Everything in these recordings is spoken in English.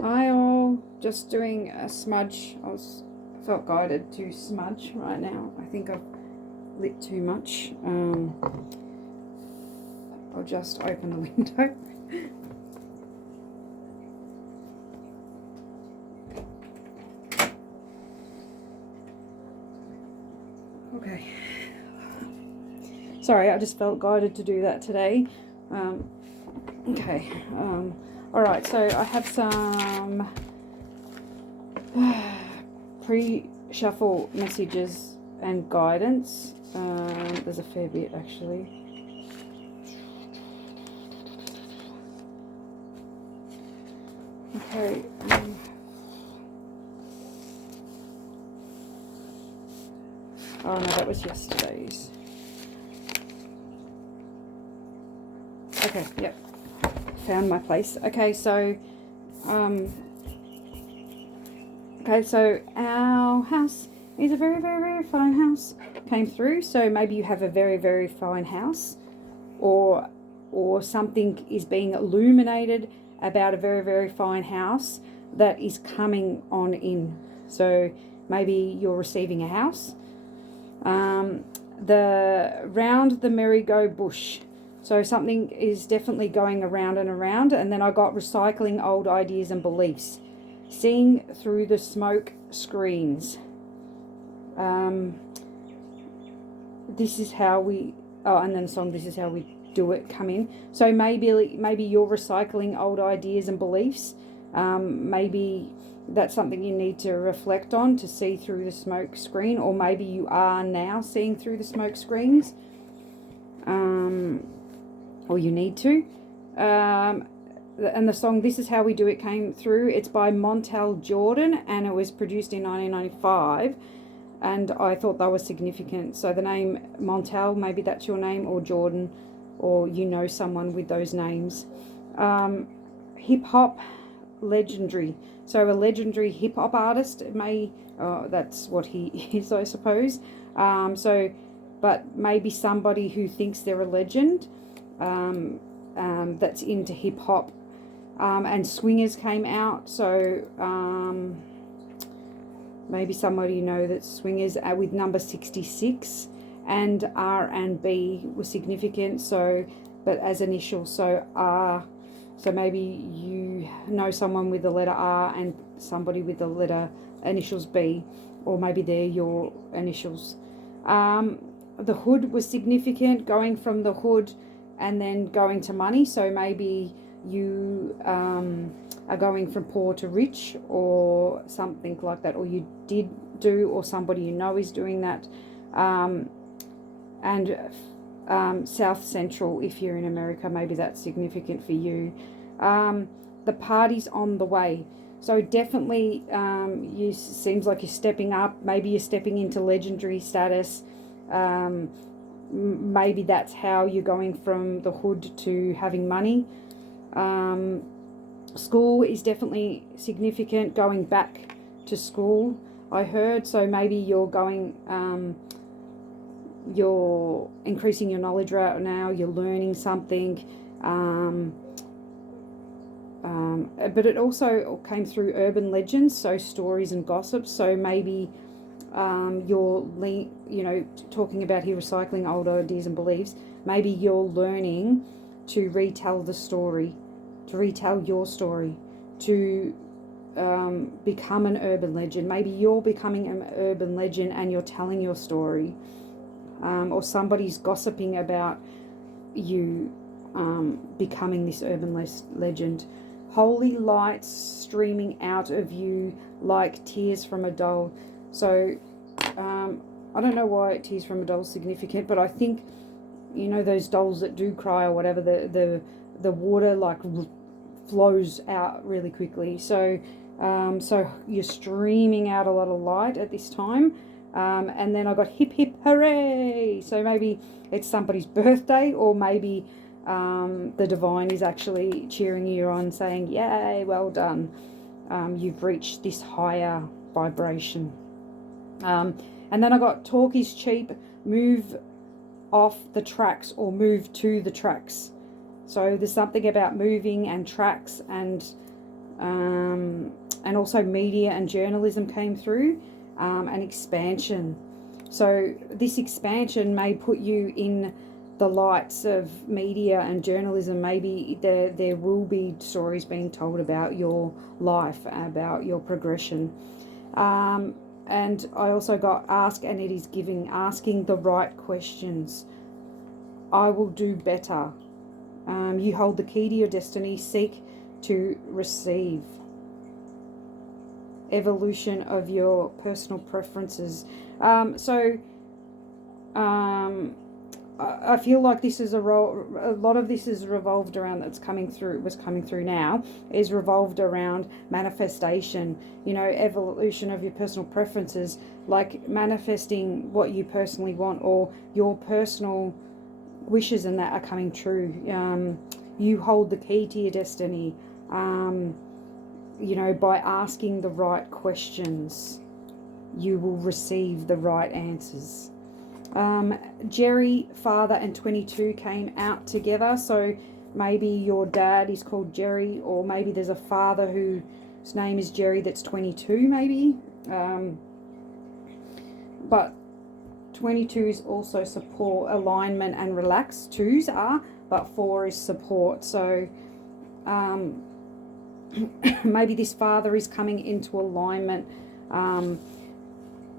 Hi all, just doing a smudge. Felt guided to smudge right now. I think I've lit too much. I'll just open the window. Okay. Sorry, I just felt guided to do that today. Okay. Alright, so I have some pre-shuffle messages and guidance. There's a fair bit actually. Okay. Oh no, that was yesterday's. Okay, yep. Found my place. Okay, so our house is a very, very, very fine house. Came through, so maybe you have a very, very fine house, or something is being illuminated about a very, very fine house that is coming on in. So maybe you're receiving a house. The round the merry-go bush. So something is definitely going around and around. And then I got recycling old ideas and beliefs. Seeing through the smoke screens. This is how we... Oh, and then the song, This Is How We Do It, come in. So maybe you're recycling old ideas and beliefs. Maybe that's something you need to reflect on, to see through the smoke screen. Or maybe you are now seeing through the smoke screens. Or you need to. And the song This Is How We Do It came through. It's by Montel Jordan, and it was produced in 1995, and I thought that was significant. So the name Montel, maybe that's your name, or Jordan, or you know someone with those names. Hip-hop legendary. So a legendary hip-hop artist, that's what he is, I suppose. But maybe somebody who thinks they're a legend, that's into hip hop, and swingers came out. So maybe somebody you know that's swingers, with number 66, and R&B was significant. So, but as initials, so R. So maybe you know someone with the letter R and somebody with the letter initials B, or maybe they're your initials. The hood was significant, going from the hood and then going to money. So maybe you are going from poor to rich, or something like that, or you did do, or somebody you know is doing that. And South Central, if you're in America, maybe that's significant for you. The party's on the way. So definitely seems like you're stepping up. Maybe you're stepping into legendary status. Maybe that's how you're going from the hood to having money. School is definitely significant, going back to school, I heard. So maybe you're going, you're increasing your knowledge right now, you're learning something. But it also came through urban legends, so stories and gossips. So maybe you're talking about here recycling old ideas and beliefs. Maybe you're learning to retell the story, to retell your story, to become an urban legend. Maybe you're becoming an urban legend and you're telling your story, or somebody's gossiping about you becoming this urban legend. Holy lights streaming out of you like tears from a doll. So I don't know why tears from a doll is significant, but I think, you know, those dolls that do cry or whatever, the water like flows out really quickly. So so you're streaming out a lot of light at this time. And then I got hip hip hooray. So maybe it's somebody's birthday, or maybe the divine is actually cheering you on, saying, yay, well done. You've reached this higher vibration. And then I got talk is cheap, move off the tracks or move to the tracks. So there's something about moving and tracks and and also media and journalism came through, and expansion. So this expansion may put you in the lights of media and journalism. Maybe there will be stories being told about your life, about your progression. And I also got ask and it is giving, asking the right questions. I will do better. You hold the key to your destiny. Seek to receive. Evolution of your personal preferences. I feel like this is a lot of this is revolved around, was coming through now, is revolved around manifestation, evolution of your personal preferences, like manifesting what you personally want, or your personal wishes, and that are coming true. You hold the key to your destiny, by asking the right questions, you will receive the right answers. Jerry, father, and 22 came out together. So maybe your dad is called Jerry, or maybe there's a father whose name is Jerry that's 22 maybe. But 22 is also support, alignment, and relax. 2s are, but 4 is support. So maybe this father is coming into alignment,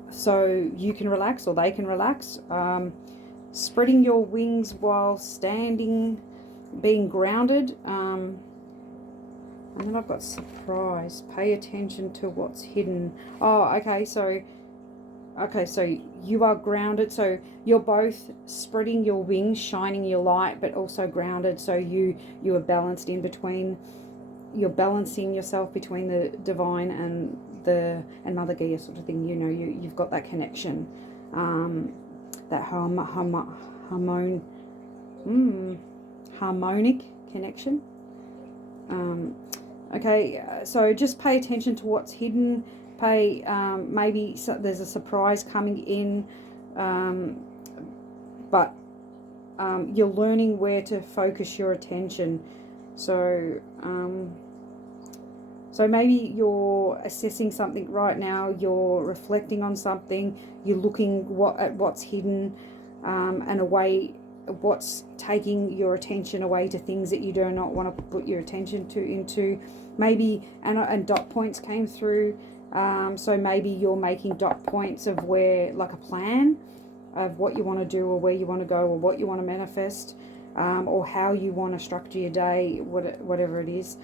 so you can relax or they can relax. Spreading your wings while standing, being grounded. And then I've got surprise. Pay attention to what's hidden. Oh, okay, so you are grounded. So you're both spreading your wings, shining your light, but also grounded. So you are balanced in between. You're balancing yourself between the divine and Mother Gaia sort of thing. You've got that connection, that harmonic connection. So just pay attention to what's hidden. Maybe there's a surprise coming in, but you're learning where to focus your attention. So maybe you're assessing something right now, you're reflecting on something, you're looking at what's hidden, and what's taking your attention away to things that you do not want to put your attention into. Maybe, and dot points came through, so maybe you're making dot points of where, like a plan of what you want to do, or where you want to go, or what you want to manifest, or how you want to structure your day, whatever it is.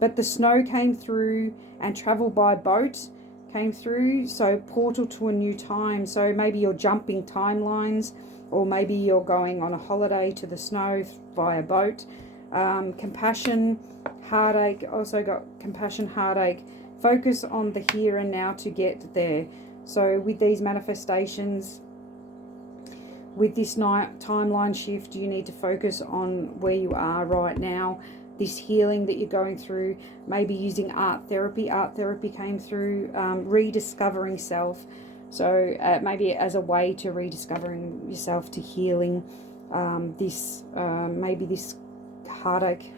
But the snow came through, and travel by boat came through. So portal to a new time. So maybe you're jumping timelines, or maybe you're going on a holiday to the snow via boat. Compassion, heartache. Also got compassion, heartache. Focus on the here and now to get there. So with these manifestations, with this timeline shift, you need to focus on where you are right now. This healing that you're going through, maybe using art therapy. Art therapy came through, rediscovering self. So maybe as a way to rediscovering yourself, to healing maybe this heartache,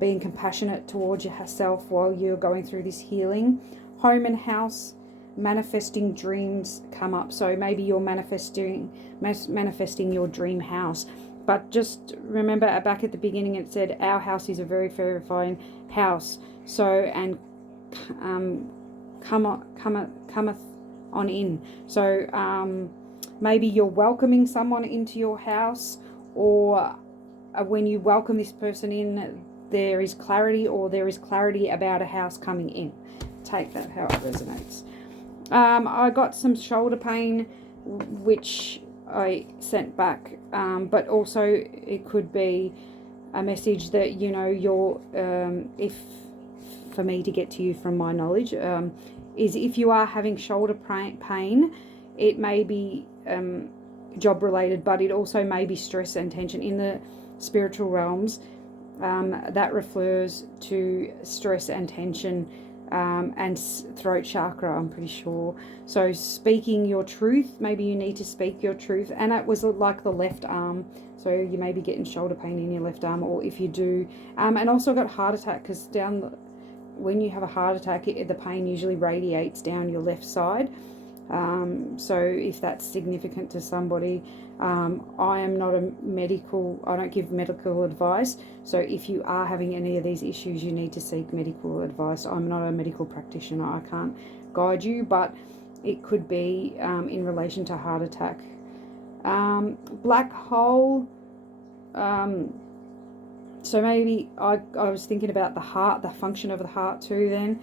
being compassionate towards yourself while you're going through this healing. Home and house, manifesting dreams come up. So maybe you're manifesting your dream house. But just remember, back at the beginning, it said our house is a very, very fine house. So, and cometh on in. So maybe you're welcoming someone into your house, or when you welcome this person in, there is clarity, or there is clarity about a house coming in. Take that how it resonates. I got some shoulder pain, which I sent back, but also it could be a message that you're if for me to get to you from my knowledge, is if you are having shoulder pain, it may be job related, but it also may be stress and tension in the spiritual realms. That refers to stress and tension. and throat chakra, I'm pretty sure. So speaking your truth, maybe you need to speak your truth. And it was like the left arm. So you may be getting shoulder pain in your left arm, or if you do. And also got heart attack, because when you have a heart attack, the pain usually radiates down your left side. So if that's significant to somebody, I am not I don't give medical advice. So if you are having any of these issues, you need to seek medical advice. I'm not a medical practitioner. I can't guide you, but it could be in relation to heart attack. Black hole. So maybe I was thinking about the heart, the function of the heart too then.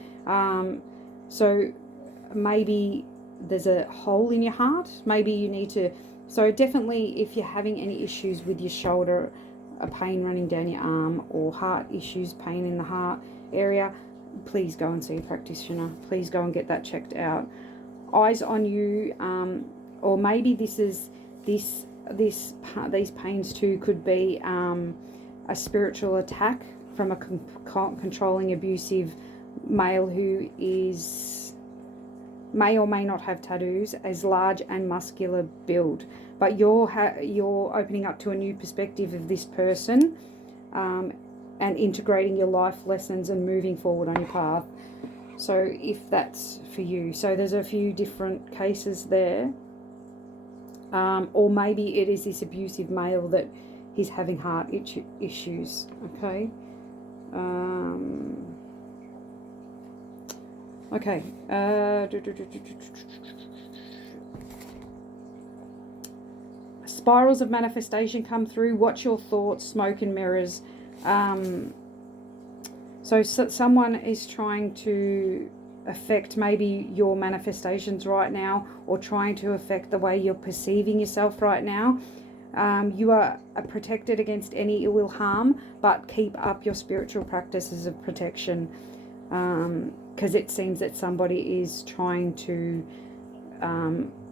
So maybe there's a hole in your heart. Maybe you need to, so definitely if you're having any issues with your shoulder, a pain running down your arm, or heart issues, pain in the heart area, please go and see a practitioner. Please go and get that checked out. Eyes on you, or maybe these pains too could be a spiritual attack from a controlling, abusive male who may or may not have tattoos, as large and muscular build, but you're opening up to a new perspective of this person, and integrating your life lessons and moving forward on your path. So if that's for you, so there's a few different cases there, or maybe it is this abusive male that he's having heart issues. Okay. Okay. Spirals of manifestation come through. Watch your thoughts. Smoke and mirrors. So someone is trying to affect maybe your manifestations right now, or trying to affect the way you're perceiving yourself right now. You are protected against any ill will harm, but keep up your spiritual practices of protection, because it seems that somebody is trying to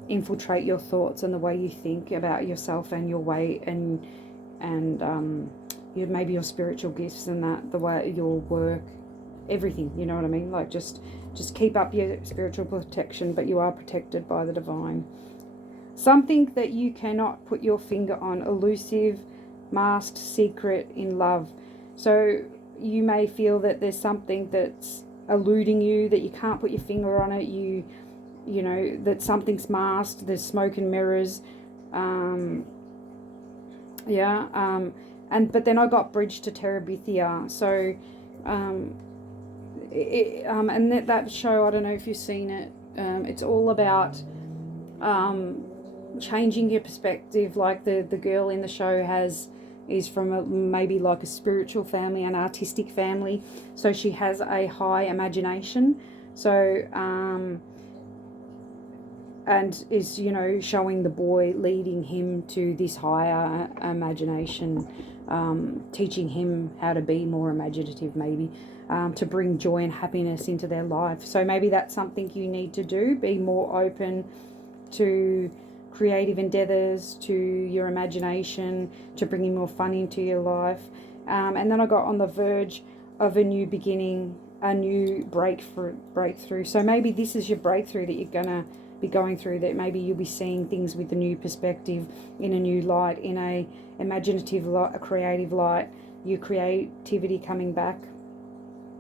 infiltrate your thoughts and the way you think about yourself and your way and maybe your spiritual gifts and that, the way your work, everything, you know what I mean? Like just keep up your spiritual protection, but you are protected by the divine. Something that you cannot put your finger on, elusive, masked secret in love. So you may feel that there's something that's eluding you, that you can't put your finger on it, you know, that something's masked, there's smoke and mirrors. But then I got bridge to Terabithia. So and that show, I don't know if you've seen it, it's all about changing your perspective. Like the girl in the show is from maybe like a spiritual family, an artistic family, so she has a high imagination, so and is, you know, showing the boy, leading him to this higher imagination, teaching him how to be more imaginative, maybe to bring joy and happiness into their life. So maybe that's something you need to do, be more open to creative endeavors, to your imagination, to bringing more fun into your life. And then I got on the verge of a new beginning, a new breakthrough. So maybe this is your breakthrough that you're gonna be going through, that maybe you'll be seeing things with a new perspective, in a new light, in a imaginative light, a creative light, your creativity coming back.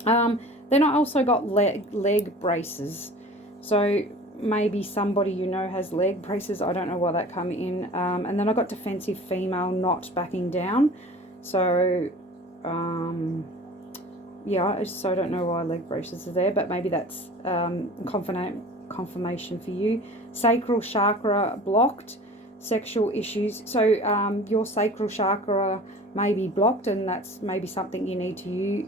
Then I also got leg braces. So maybe somebody you know has leg braces. I don't know why that come in. And then I got defensive female, not backing down. So so I don't know why leg braces are there, but maybe that's confirmation for you. Sacral chakra blocked, sexual issues. So your sacral chakra may be blocked, and that's maybe something you need to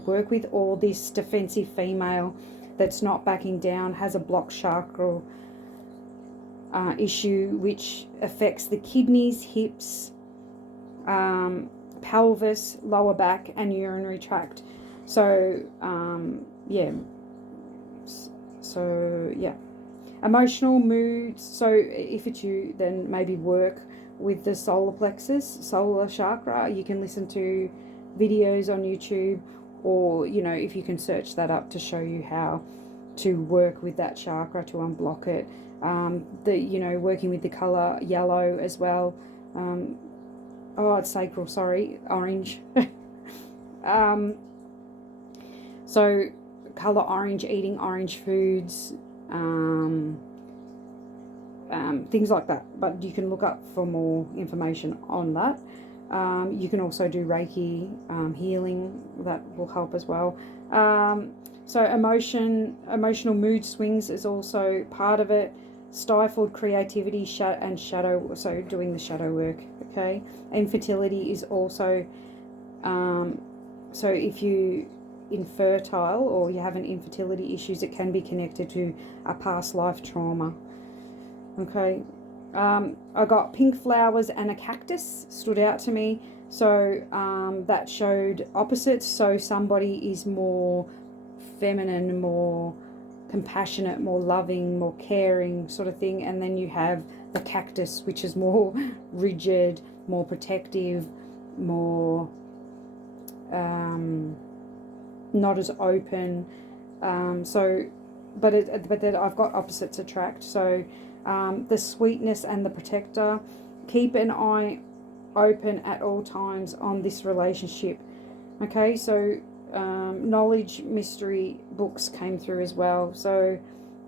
work with. Or this defensive female that's not backing down has a blocked chakra issue, which affects the kidneys, hips, pelvis, lower back, and urinary tract. So emotional moods. So if it's you, then maybe work with the solar plexus, solar chakra. You can listen to videos on YouTube, or, you know, if you can search that up to show you how to work with that chakra to unblock it. You know, working with the color yellow as well. It's sacral, sorry, orange. So color orange, eating orange foods, things like that. But you can look up for more information on that. You can also do Reiki healing, that will help as well. So emotional mood swings is also part of it. Stifled creativity and shadow, so doing the shadow work, okay? Infertility is also, so if you infertile or you have an infertility issues, it can be connected to a past life trauma, okay? I got pink flowers and a cactus stood out to me, so that showed opposites. So somebody is more feminine, more compassionate, more loving, more caring sort of thing, and then you have the cactus, which is more rigid, more protective, more not as open. But then I've got opposites attract. So the sweetness and the protector. Keep an eye open at all times on this relationship. Okay, so knowledge, mystery books came through as well. So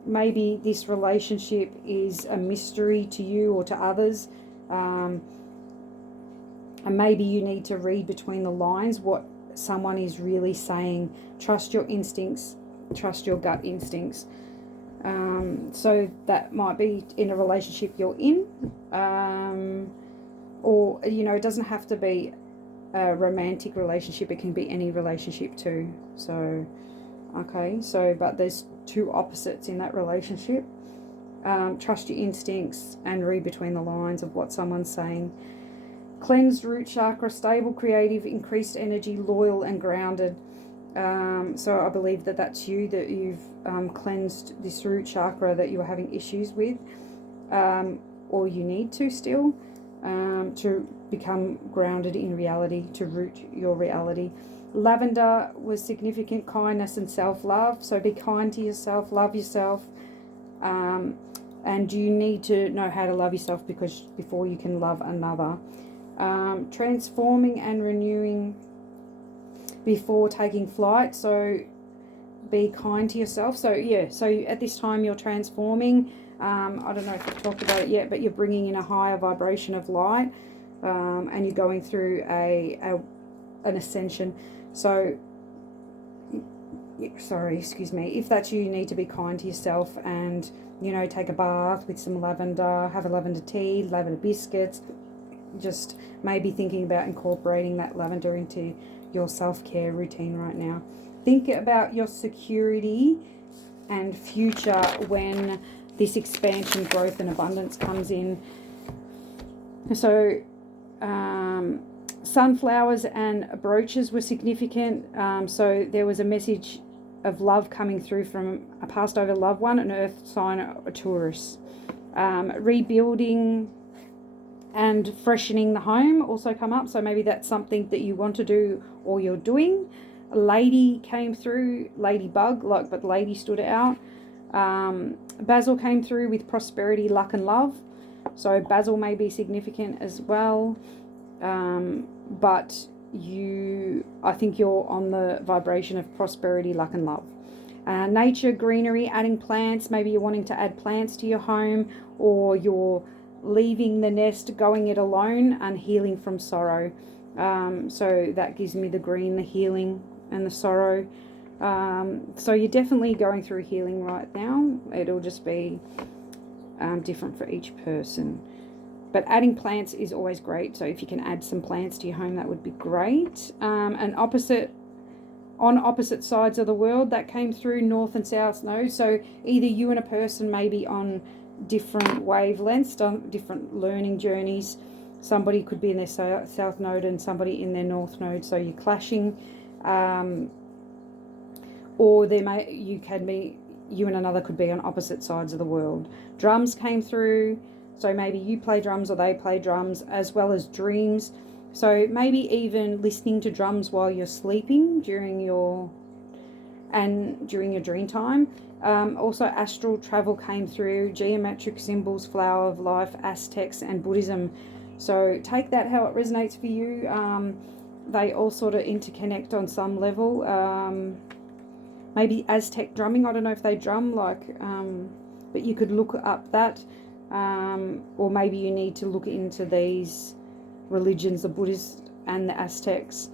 maybe this relationship is a mystery to you or to others. And maybe you need to read between the lines what someone is really saying. Trust your instincts, trust your gut instincts. So that might be in a relationship you're in, or, you know, it doesn't have to be a romantic relationship, it can be any relationship too. So, okay, so, but there's two opposites in that relationship. Trust your instincts and read between the lines of what someone's saying. Cleansed root chakra, stable, creative, increased energy, loyal and grounded. So I believe that that's you, that you've cleansed this root chakra that you are having issues with, or you need to still, to become grounded in reality, to root your reality. Lavender was significant kindness and self-love. So be kind to yourself, love yourself. And you need to know how to love yourself before you can love another. Transforming and renewing before taking flight. So be kind to yourself. So yeah, so at this time you're transforming. I don't know if I've talked about it yet, but you're bringing in a higher vibration of light, and you're going through an ascension. So, sorry, excuse me. If that's you, you need to be kind to yourself and, you know, take a bath with some lavender, have a lavender tea, lavender biscuits. Just maybe thinking about incorporating that lavender into your self-care routine right now. Think about your security and future when this expansion, growth and abundance comes in. So sunflowers and brooches were significant. So there was a message of love coming through from a passed over loved one, an earth sign, a Taurus. Rebuilding and freshening the home also come up. So maybe that's something that you want to do or you're doing. A lady came through, ladybug, but lady stood out. Basil came through with prosperity, luck and love. So basil may be significant as well. But I think you're on the vibration of prosperity, luck and love. Nature, greenery, adding plants. Maybe you're wanting to add plants to your home, or you're leaving the nest, going it alone, and healing from sorrow. So that gives me the green, the healing and the sorrow. So you're definitely going through healing right now. It'll just be different for each person. But adding plants is always great. So if you can add some plants to your home, that would be great. And on opposite sides of the world, that came through, north and south node. So either you and a person may be on different wavelengths, different learning journeys. Somebody could be in their south node and somebody in their north node. So you're clashing. Or you and another could be on opposite sides of the world. Drums came through. So maybe you play drums or they play drums, as well as dreams. So maybe even listening to drums while you're sleeping during your dream time. Also, astral travel came through, geometric symbols, flower of life, Aztecs, and Buddhism. So take that how it resonates for you. They all sort of interconnect on some level. Maybe Aztec drumming. I don't know if they drum but you could look up that. Or maybe you need to look into these religions, the Buddhist and the Aztecs,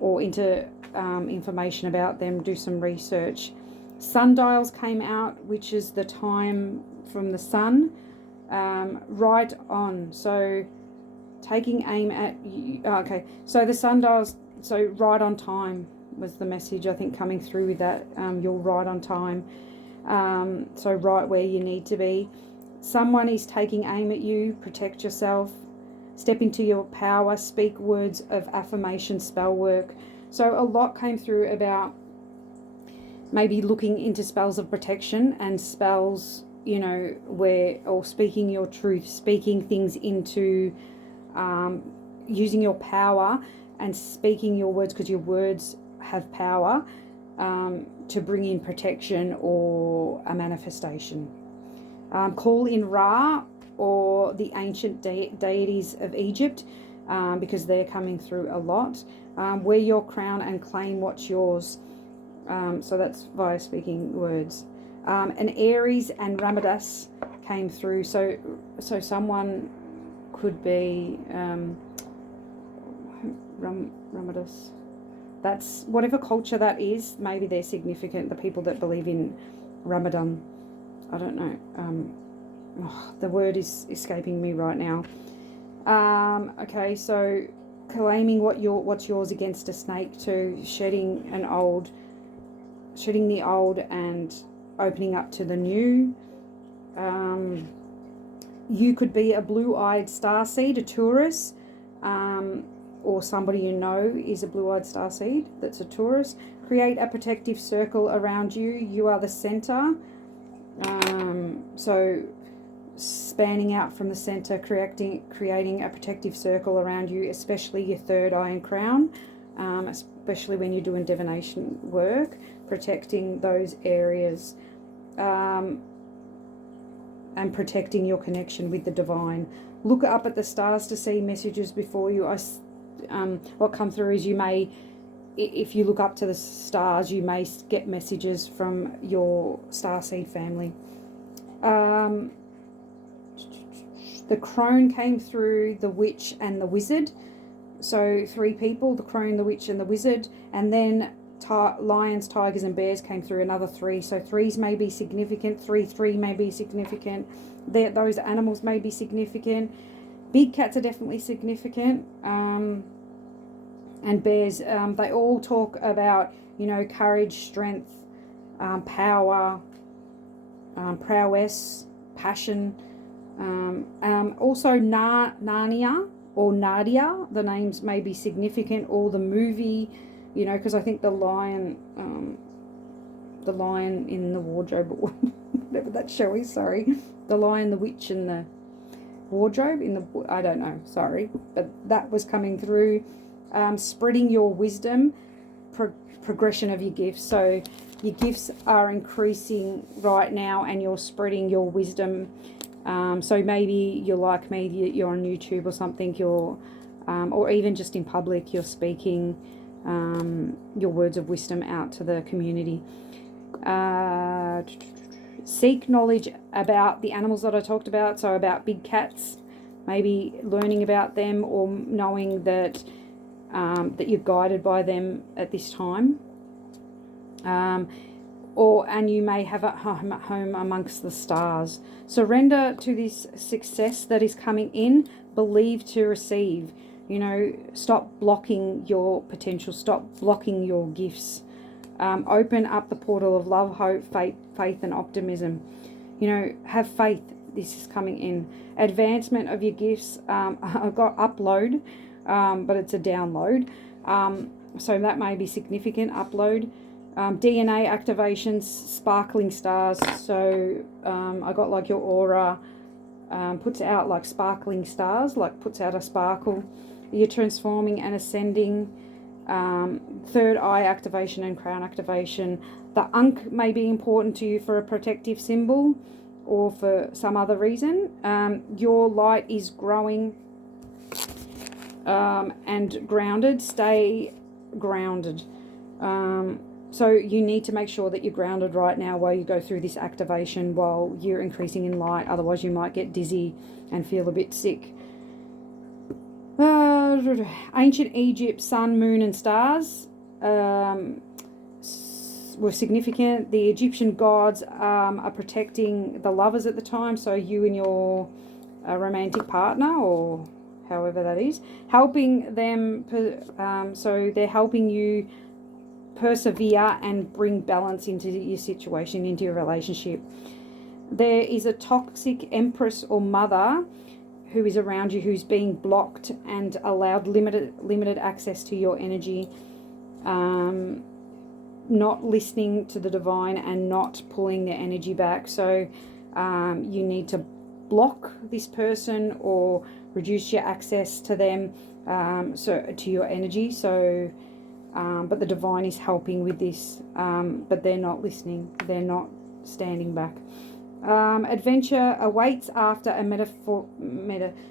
or into information about them, do some research. Sundials came out, which is the time from the sun, right on. So taking aim at you. Okay, so the sundials, so right on time was the message, I think, coming through with that. You're right on time. So right where you need to be. Someone is taking aim at you. Protect yourself. Step into your power. Speak words of affirmation, spell work. So a lot came through about maybe looking into spells of protection and spells, or speaking your truth, speaking things into, using your power and speaking your words, because your words have power, to bring in protection or a manifestation. Call in Ra or the ancient deities of Egypt, because they're coming through a lot. Wear your crown and claim what's yours. So that's via speaking words. And Aries and Ramadas came through. So someone could be Ramadas. That's whatever culture that is. Maybe they're significant. The people that believe in Ramadan. I don't know. The word is escaping me right now. Okay, so claiming what's yours against a snake too. Shedding the old and opening up to the new. You could be a blue-eyed starseed, a Taurus, or somebody you know is a blue-eyed starseed that's a Taurus. Create a protective circle around you. You are the center. So spanning out from the center, creating a protective circle around you, especially your third eye and crown, especially when you're doing divination work, protecting those areas, and protecting your connection with the divine. Look up at the stars to see messages before you. What come through is if you look up to the stars, you may get messages from your starseed family. The crone came through, the witch and the wizard. So 3 people, the crone, the witch and the wizard. And then lions, tigers and bears came through, another 3. So 3s may be significant, 3 may be significant. Those animals may be significant. Big cats are definitely significant. And bears, they all talk about, courage, strength, power, prowess, passion. Also Narnia or Nadia, the names may be significant, or the movie, because I think the lion in the wardrobe, or whatever that show is, sorry, the lion, the witch and the wardrobe I don't know, sorry, but that was coming through. Spreading your wisdom, progression of your gifts. So your gifts are increasing right now and you're spreading your wisdom. So maybe you're like me, you're on YouTube or something, or even just in public, you're speaking your words of wisdom out to the community. Seek knowledge about the animals that I talked about, so about big cats, maybe learning about them or knowing that you're guided by them at this time. And you may have a home amongst the stars. Surrender to this success that is coming in. Believe to receive. Stop blocking your potential. Stop blocking your gifts. Open up the portal of love, hope, faith and optimism. Have faith. This is coming in. Advancement of your gifts. I've got upload, but it's a download. So that may be significant. Upload. DNA activations, sparkling stars. So I got like your aura puts out like sparkling stars, like puts out a sparkle. You're transforming and ascending. Third eye activation and crown activation. The Ankh may be important to you for a protective symbol or for some other reason. Your light is growing and grounded. Stay grounded. So you need to make sure that you're grounded right now while you go through this activation, while you're increasing in light. Otherwise you might get dizzy and feel a bit sick. Ancient Egypt, sun, moon and stars were significant. The Egyptian gods are protecting the lovers at the time, so you and your romantic partner, or however that is, helping them, so they're helping you persevere and bring balance into your situation, into your relationship. There is a toxic empress or mother who is around you, who's being blocked and allowed limited access to your energy, not listening to the divine and not pulling their energy back. So you need to block this person or reduce your access to them, so to your energy. So but the divine is helping with this, but they're not listening, they're not standing back. Adventure awaits after a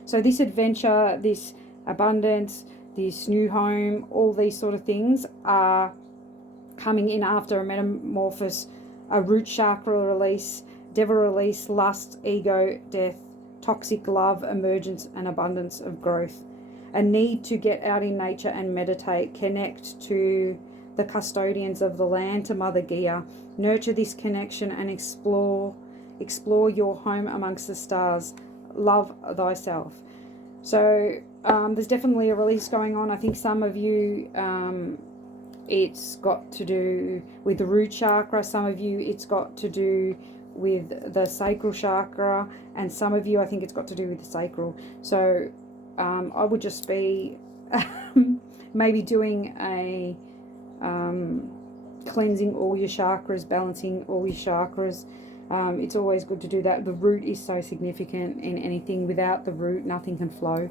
so this adventure, this abundance, this new home, all these sort of things are coming in after a metamorphosis, a root chakra release, devil release, lust, ego, death, toxic love, emergence and abundance of growth. A need to get out in nature and meditate, connect to the custodians of the land, to Mother Gaia. Nurture this connection and explore your home amongst the stars. Love thyself. So there's definitely a release going on. I think some of you, it's got to do with the root chakra. Some of you, it's got to do with the sacral chakra. And some of you, I think it's got to do with the sacral. So I would just be maybe doing a cleansing all your chakras, balancing all your chakras. It's always good to do that. The root is so significant in anything. Without the root, nothing can flow.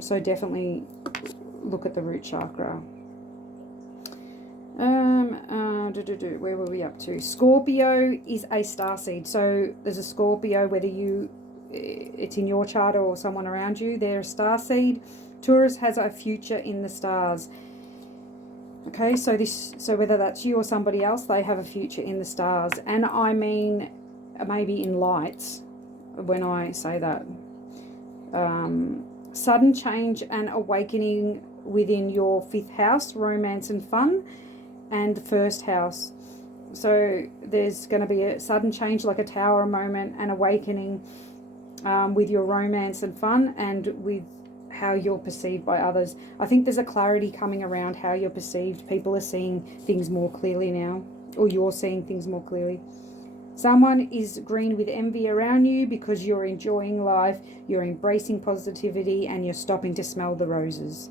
So definitely look at the root chakra. Where were we up to? Scorpio is a starseed. So there's a Scorpio, whether it's in your chart or someone around you, they're a starseed. Taurus has a future in the stars. Okay, so whether that's you or somebody else, they have a future in the stars. And I mean, maybe in lights when I say that. Sudden change and awakening within your 5th house, romance and fun, and the 1st house. So there's going to be a sudden change, like a tower moment, and awakening with your romance and fun, and with how you're perceived by others. I think there's a clarity coming around how you're perceived. People are seeing things more clearly now, or you're seeing things more clearly. Someone is green with envy around you because you're enjoying life, you're embracing positivity, and you're stopping to smell the roses.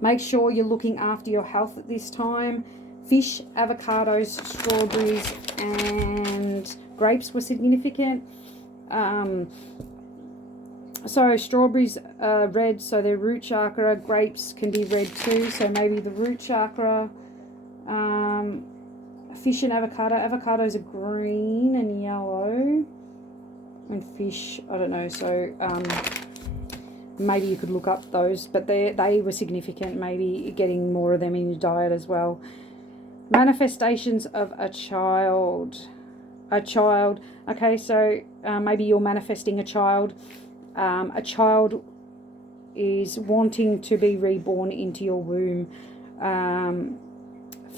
Make sure you're looking after your health at this time. Fish, avocados, strawberries, and grapes were significant. So strawberries are red, so they're root chakra. Grapes can be red too, so maybe the root chakra. Fish and avocado. Avocados are green and yellow. And fish, I don't know, so maybe you could look up those, but they were significant. Maybe getting more of them in your diet as well. Manifestations of a child. Okay, so maybe you're manifesting a child. A child is wanting to be reborn into your womb.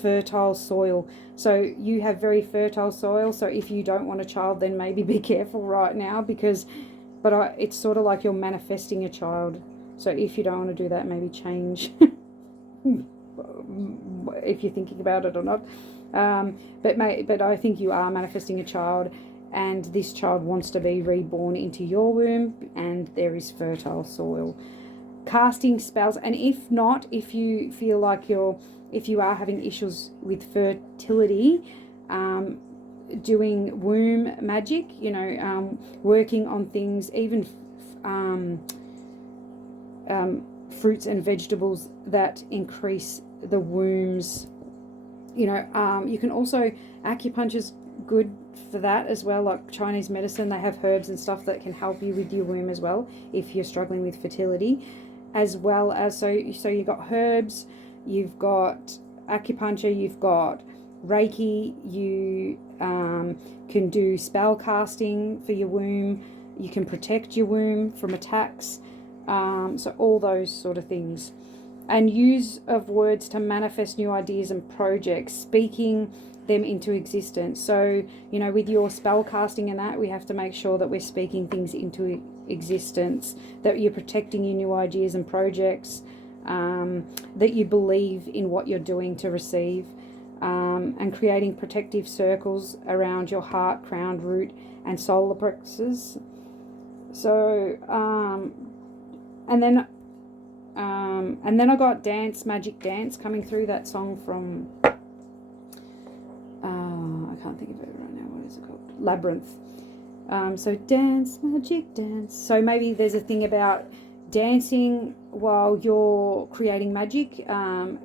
Fertile soil. So you have very fertile soil. So if you don't want a child, then maybe be careful right now, because it's sort of like you're manifesting a child. So if you don't want to do that, maybe change if you're thinking about it or not. But I think you are manifesting a child, and this child wants to be reborn into your womb, and there is fertile soil. Casting spells, and if not, if you feel like if you are having issues with fertility, doing womb magic, working on things, even fruits and vegetables that increase the womb's. You know, you can also, acupuncture's good for that as well. Like Chinese medicine, they have herbs and stuff that can help you with your womb as well if you're struggling with fertility, as well as so you've got herbs, you've got acupuncture, you've got Reiki, you can do spell casting for your womb, you can protect your womb from attacks, so all those sort of things. And use of words to manifest new ideas and projects, speaking them into existence. So, you know, with your spell casting and that, we have to make sure that we're speaking things into existence, that you're protecting your new ideas and projects, that you believe in what you're doing to receive, and creating protective circles around your heart, crown, root, and solar plexus. So, and then I got Dance, Magic Dance coming through, that song from, I can't think of it right now, what is it called? Labyrinth. So Dance, Magic Dance. So maybe there's a thing about dancing while you're creating magic.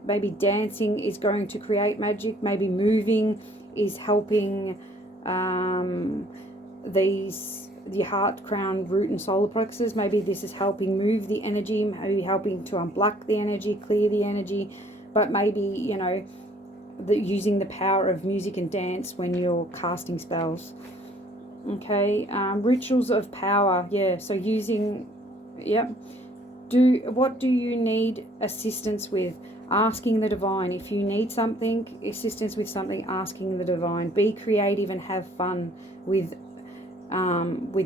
Maybe dancing is going to create magic. Maybe moving is helping the heart, crown, root, and solar plexus. Maybe this is helping move the energy, maybe helping to unblock the energy, clear the energy. But maybe, you know, using the power of music and dance when you're casting spells. Okay, rituals of power. Yeah, so using, yep. What do you need assistance with? Asking the divine. If you need something, assistance with something, asking the divine. Be creative and have fun with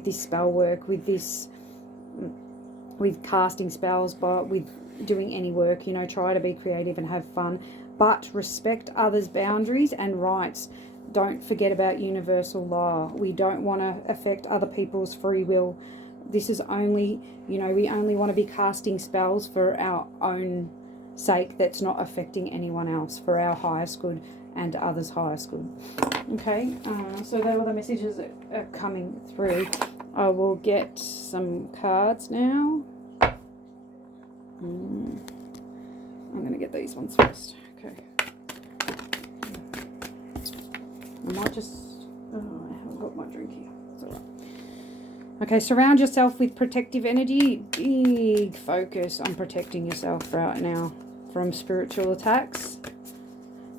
this spell work, with casting spells, but with doing any work. You know, try to be creative and have fun, but respect others' boundaries and rights. Don't forget about universal law. We don't want to affect other people's free will. This is only, you know, we only want to be casting spells for our own sake, that's not affecting anyone else, for our highest good and others' highest good. Okay, so they were the messages that are coming through. I will get some cards now. I'm going to get these ones first. Okay. I might just... Oh, I haven't got my drink here. It's all right. Okay, surround yourself with protective energy. Big focus on protecting yourself right now from spiritual attacks.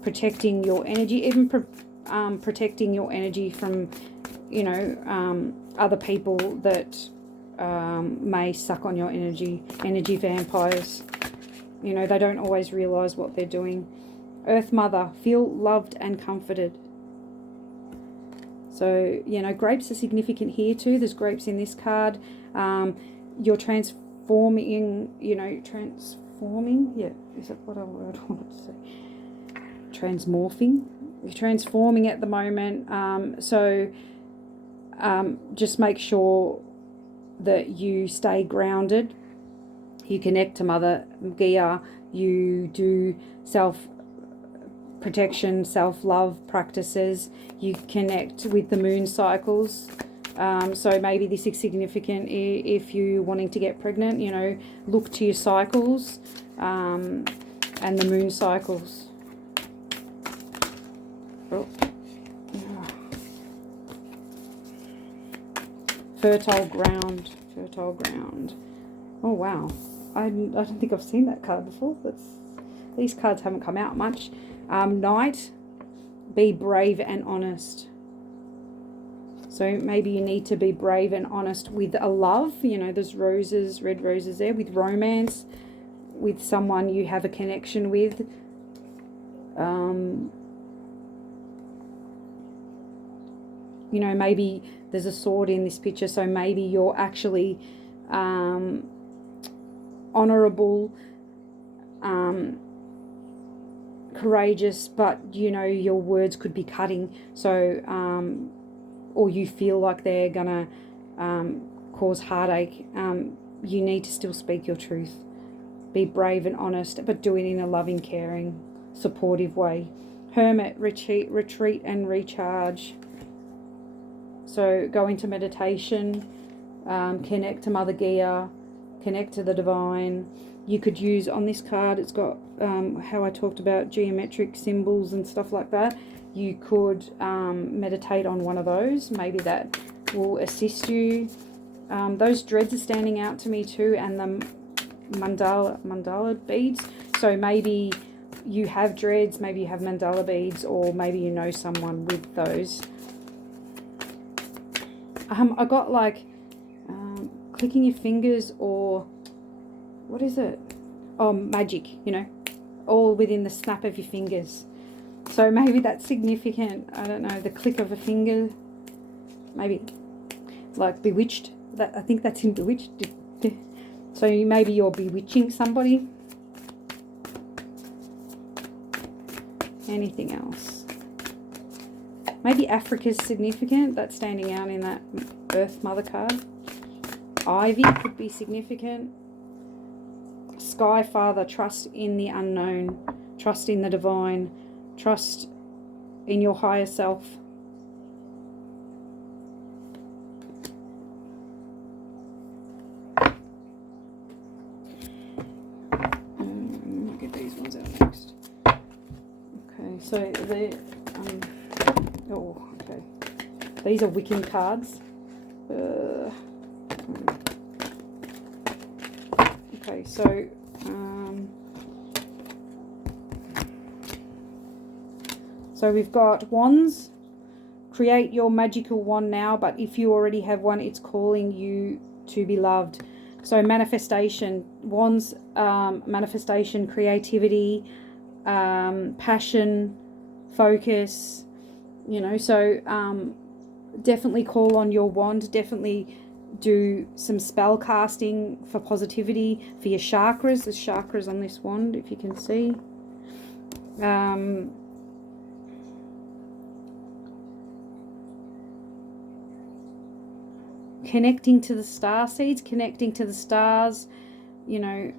Protecting your energy, even protecting your energy from, you know, other people that may suck on your energy vampires. You know, they don't always realise what they're doing. Earth Mother, feel loved and comforted. So, you know, grapes are significant here too. There's grapes in this card. You're transforming, you know, yeah, is that what I wanted to say? Transmorphing. You're transforming at the moment. Just make sure that you stay grounded. You connect to Mother Gaia. You do self-protection, self-love practices. You connect with the moon cycles. So maybe this is significant if you're wanting to get pregnant. You know, look to your cycles and the moon cycles. Oh. Fertile ground. Oh wow, I don't think I've seen that card before. These cards haven't come out much. Knight, be brave and honest. So maybe you need to be brave and honest with a love. You know, there's roses, red roses there, with romance, with someone you have a connection with. You know, maybe there's a sword in this picture, so maybe you're actually honourable, courageous, but, you know, your words could be cutting. So, or you feel like they're going to cause heartache. You need to still speak your truth. Be brave and honest, but do it in a loving, caring, supportive way. Hermit, retreat and recharge. So go into meditation, connect to Mother Gaia, connect to the divine. You could use on this card, it's got how I talked about geometric symbols and stuff like that. You could meditate on one of those. Maybe that will assist you. Those dreads are standing out to me too, and the mandala beads. So maybe you have dreads, maybe you have mandala beads, or maybe you know someone with those. I got like clicking your fingers, or what is it? Oh, magic, you know, all within the snap of your fingers. So maybe that's significant. I don't know, the click of a finger, maybe like bewitched. That, I think that's in Bewitched. So maybe you're bewitching somebody. Anything else? Maybe Africa's significant. That's standing out in that Earth Mother card. Ivy could be significant. Sky Father, trust in the unknown. Trust in the divine. Trust in your higher self. I'll get these ones out next. Okay, so the okay. These are Wiccan cards. Okay, so so we've got wands. Create your magical wand now, but if you already have one, it's calling you to be loved. So manifestation, wands, manifestation, creativity, passion, focus, you know, so definitely call on your wand. Definitely do some spell casting for positivity, for your chakras. There's chakras on this wand, if you can see. Connecting to the star seeds, connecting to the stars, you know,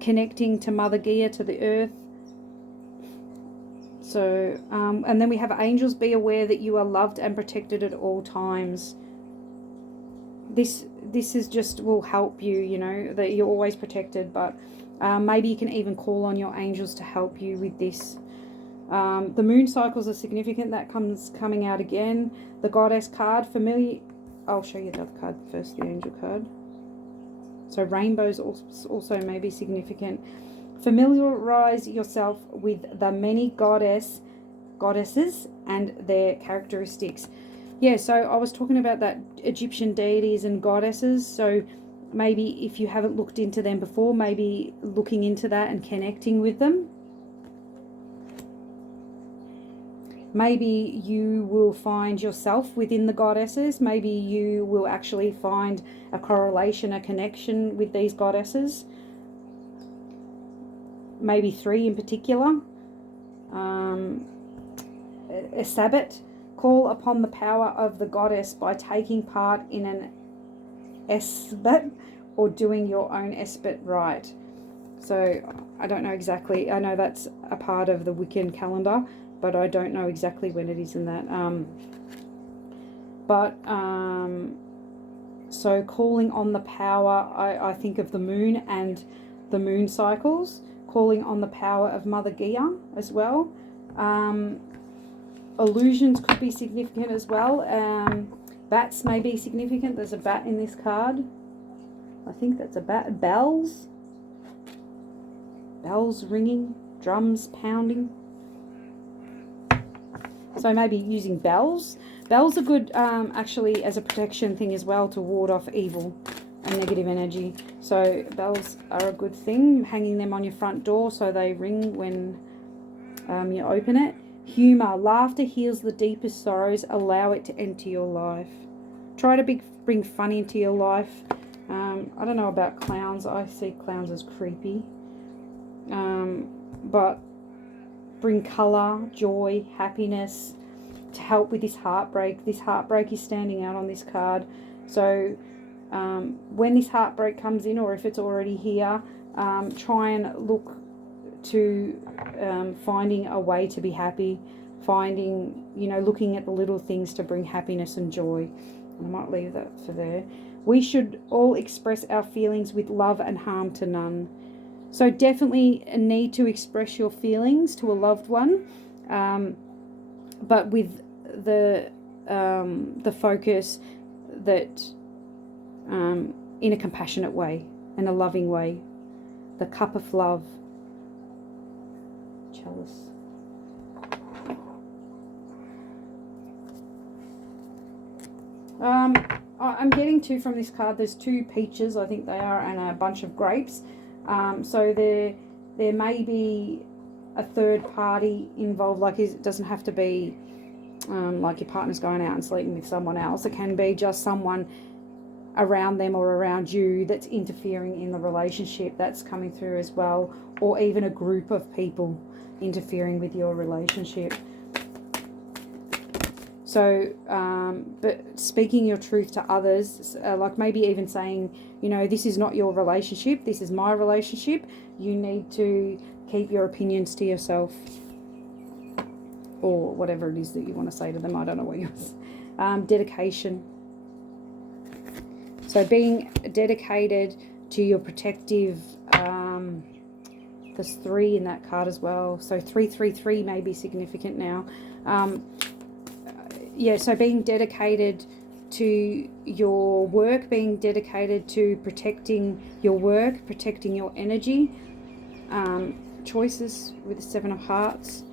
connecting to Mother Gaia, to the earth. So, and then we have angels. Be aware that you are loved and protected at all times. This is just will help you, you know, that you're always protected, but maybe you can even call on your angels to help you with this. The moon cycles are significant. That coming out again. The goddess card, familiar. I'll show you the other card first, the angel card. So rainbows also may be significant. Familiarize yourself with the many goddesses and their characteristics. Yeah, so I was talking about that Egyptian deities and goddesses. So maybe if you haven't looked into them before, maybe looking into that and connecting with them. Maybe you will find yourself within the goddesses. Maybe you will actually find a correlation, a connection with these goddesses. Maybe 3 in particular. A Sabbath. Call upon the power of the goddess by taking part in an esbat or doing your own esbat rite. So I don't know exactly. I know that's a part of the Wiccan calendar, but I don't know exactly when it is in that. So calling on the power, I think of the moon and the moon cycles, calling on the power of Mother Gaia as well. Illusions could be significant as well. Bats may be significant. There's a bat in this card. I think that's a bat. Bells ringing, drums pounding. So maybe using bells. Bells are good actually as a protection thing as well, to ward off evil and negative energy. So bells are a good thing. Hanging them on your front door so they ring when you open it. Humour. Laughter heals the deepest sorrows. Allow it to enter your life. Try to bring fun into your life. I don't know about clowns. I see clowns as creepy. But bring colour, joy, happiness to help with this heartbreak. This heartbreak is standing out on this card. So when this heartbreak comes in, or if it's already here, try and look to finding a way to be happy, finding, you know, looking at the little things to bring happiness and joy. I might leave that for there. We should all express our feelings with love and harm to none. So definitely a need to express your feelings to a loved one, but with the focus that in a compassionate way, in a loving way. The cup of love. Chalice. I'm getting two from this card. There's 2 peaches, I think they are, and a bunch of grapes. So there may be a third party involved. Like, it doesn't have to be like your partner's going out and sleeping with someone else. It can be just someone around them or around you that's interfering in the relationship. That's coming through as well, or even a group of people interfering with your relationship. So, but speaking your truth to others, like maybe even saying, you know, this is not your relationship, this is my relationship. You need to keep your opinions to yourself, or whatever it is that you want to say to them. I don't know what yours. Dedication. So being dedicated to your protective, there's 3 in that card as well. So 333 may be significant now. Yeah, so being dedicated to your work, being dedicated to protecting your work, protecting your energy. Choices with the 7 of Hearts,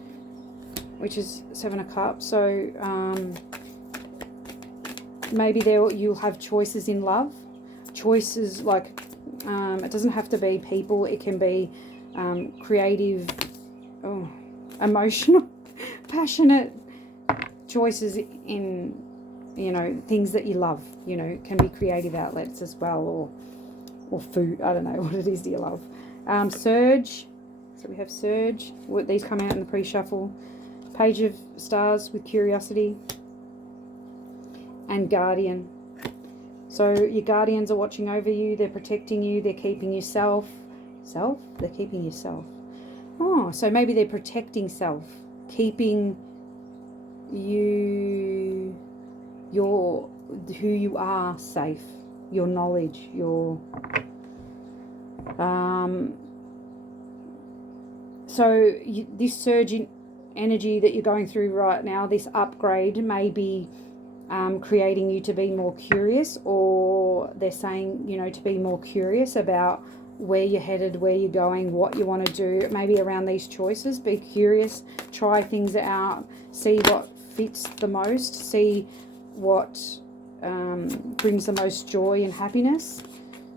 which is 7 of Cups. So maybe there you'll have choices in love. Choices like, it doesn't have to be people. It can be creative, emotional, passionate choices in, you know, things that you love. You know, can be creative outlets as well, or food. I don't know what it is that you love. Surge. So we have Surge. These come out in the pre-shuffle. Page of Stars with Curiosity. And Guardian. So your guardians are watching over you. They're protecting you. They're keeping you self. They're keeping you self. Oh, so maybe they're protecting self. Keeping you, who you are safe. Your knowledge. Your... So this surge in energy that you're going through right now, this upgrade may be creating you to be more curious, or they're saying, you know, to be more curious about where you're headed, where you're going, what you want to do. Maybe around these choices, be curious, try things out, see what fits the most, see what brings the most joy and happiness,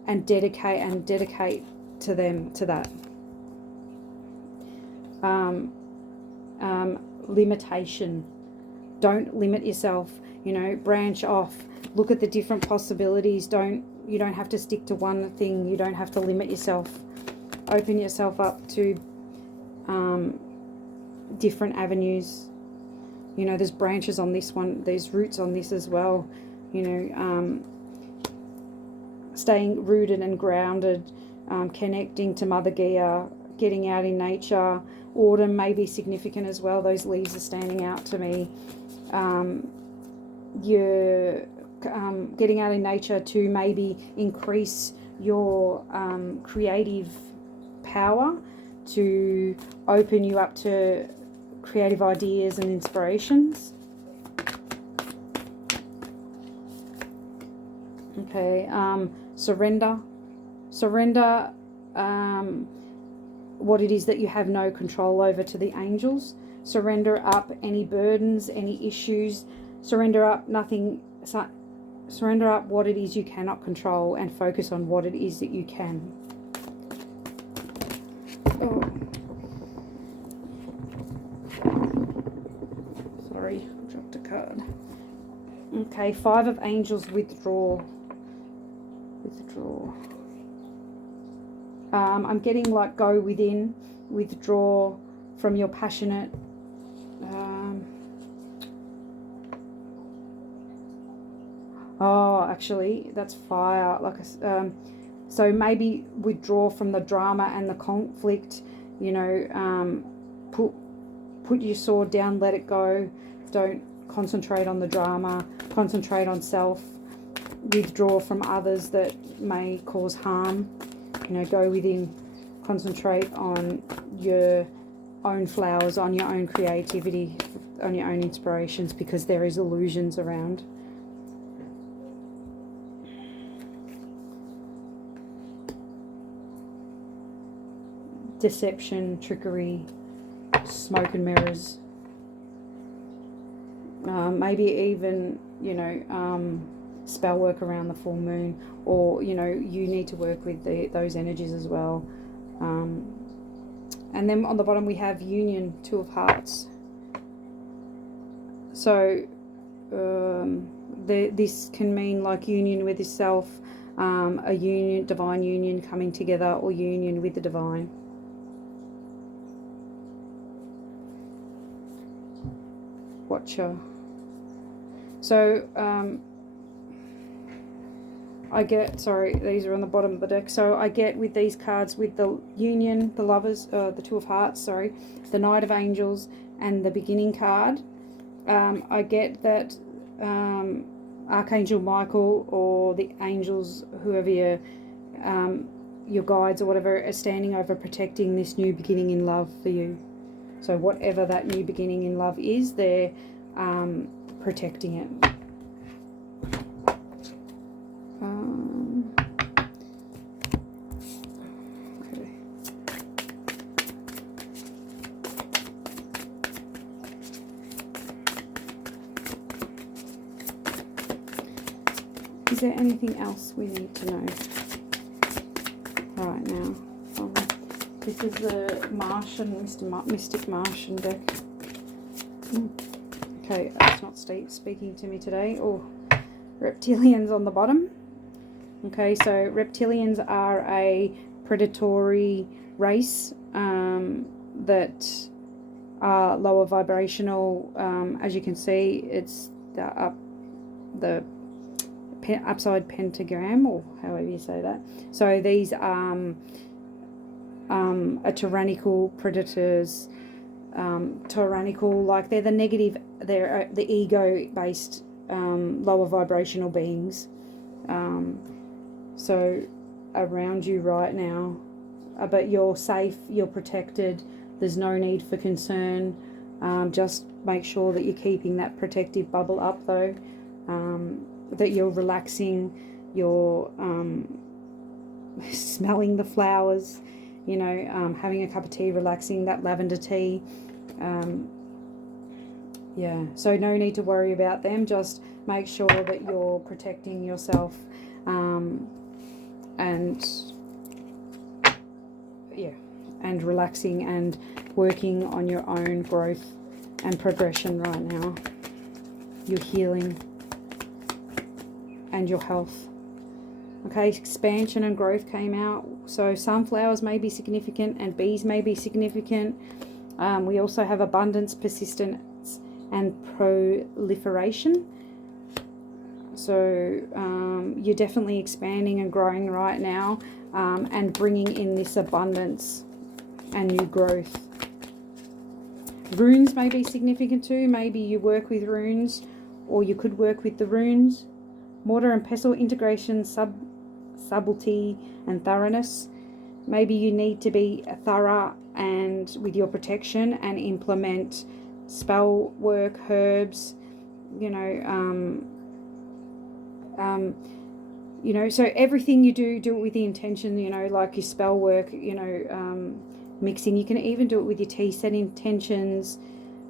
and dedicate to them, to that. Limitation. Don't limit yourself, you know, branch off, look at the different possibilities. You don't have to stick to one thing. You don't have to limit yourself. Open yourself up to different avenues. You know, there's branches on this one, there's roots on this as well. You know, staying rooted and grounded, connecting to Mother Gaia, getting out in nature. Autumn may be significant as well. Those leaves are standing out to me. You're getting out in nature to maybe increase your creative power, to open you up to creative ideas and inspirations. Okay, surrender. Surrender what it is that you have no control over to the angels. Surrender up any burdens, any issues. Surrender up nothing. Surrender up what it is you cannot control, and focus on what it is that you can. Oh. Sorry, I dropped a card. Okay, 5 of Angels, withdraw. Withdraw. I'm getting like go within, withdraw from your passionate. Oh, actually, that's fire. Like so maybe withdraw from the drama and the conflict. You know, put your sword down, let it go. Don't concentrate on the drama. Concentrate on self. withdraw from others that may cause harm. You know, go within, concentrate on your own flowers, on your own creativity, on your own inspirations, because there is illusions around. Deception, trickery, smoke and mirrors. Maybe even, you know, spell work around the full moon, or, you know, you need to work with those energies as well. And then on the bottom we have union, 2 of hearts. So this can mean like union with yourself, a union, divine union coming together, or union with the divine. Watcher. So I get, sorry, these are on the bottom of the deck. So I get with these cards, with the union, the lovers, the 2 of hearts, sorry, the Knight of Angels, and the beginning card. I get that Archangel Michael, or the angels, whoever your guides or whatever, are standing over, protecting this new beginning in love for you. So whatever that new beginning in love is, they're protecting it. Okay. Is there anything else we need to know right now? This is the Martian, Mystic Martian deck. Okay, that's not speaking to me today. Oh, reptilians on the bottom. Okay, so reptilians are a predatory race that are lower vibrational. As you can see, it's the upside pentagram, or however you say that. So these are tyrannical predators. Tyrannical, like they're the negative, they're the ego-based lower vibrational beings. So around you right now, but you're safe, you're protected, there's no need for concern. Just make sure that you're keeping that protective bubble up though, that you're relaxing, you're smelling the flowers, you know, having a cup of tea, relaxing, that lavender tea. Yeah, so no need to worry about them. Just make sure that you're protecting yourself, and yeah, and relaxing and working on your own growth and progression right now, your healing and your health. Okay, expansion and growth came out. So sunflowers may be significant and bees may be significant. We also have abundance, persistence, and proliferation. So you're definitely expanding and growing right now, and bringing in this abundance and new growth. Runes may be significant too. Maybe you work with runes, or you could work with the runes. Mortar and pestle integration, subtlety and thoroughness. Maybe you need to be thorough and with your protection and implement spell work, herbs, you know, so everything you do it with the intention, you know, like your spell work, you know, mixing. You can even do it with your tea, set intentions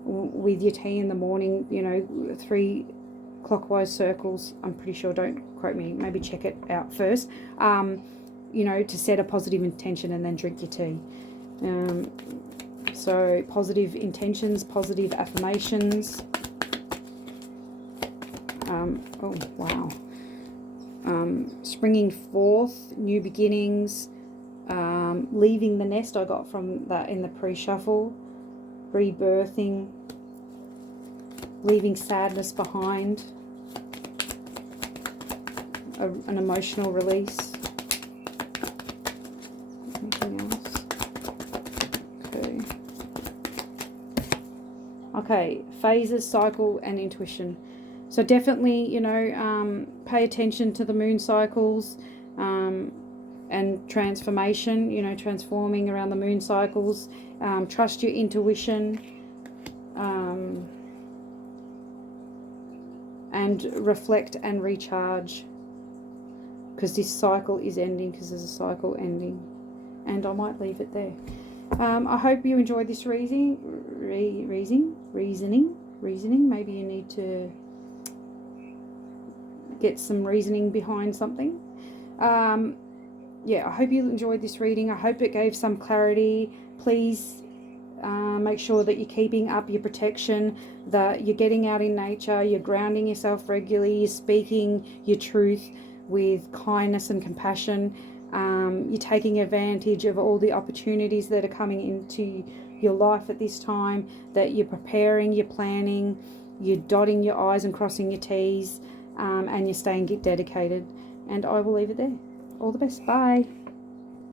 with your tea in the morning, you know, 3 clockwise circles. I'm pretty sure, don't quote me, maybe check it out first, you know, to set a positive intention and then drink your tea. So positive intentions, positive affirmations. Oh wow. Springing forth, new beginnings, leaving the nest, I got from that in the pre-shuffle. Rebirthing, leaving sadness behind, an emotional release. Anything else? Okay, phases, cycle, and intuition. So definitely, you know, pay attention to the moon cycles and transformation, you know, transforming around the moon cycles. Trust your intuition. And reflect and recharge, because this cycle is ending, because there's a cycle ending. And I might leave it there. I hope you enjoyed this reasoning. Maybe you need to get some reasoning behind something. Yeah, I hope you enjoyed this reading. I hope it gave some clarity. Please make sure that you're keeping up your protection, that you're getting out in nature, you're grounding yourself regularly, you're speaking your truth with kindness and compassion. You're taking advantage of all the opportunities that are coming into your life at this time, that you're preparing, you're planning, you're dotting your I's and crossing your T's, and you're staying dedicated. And I will leave it there. All the best. Bye.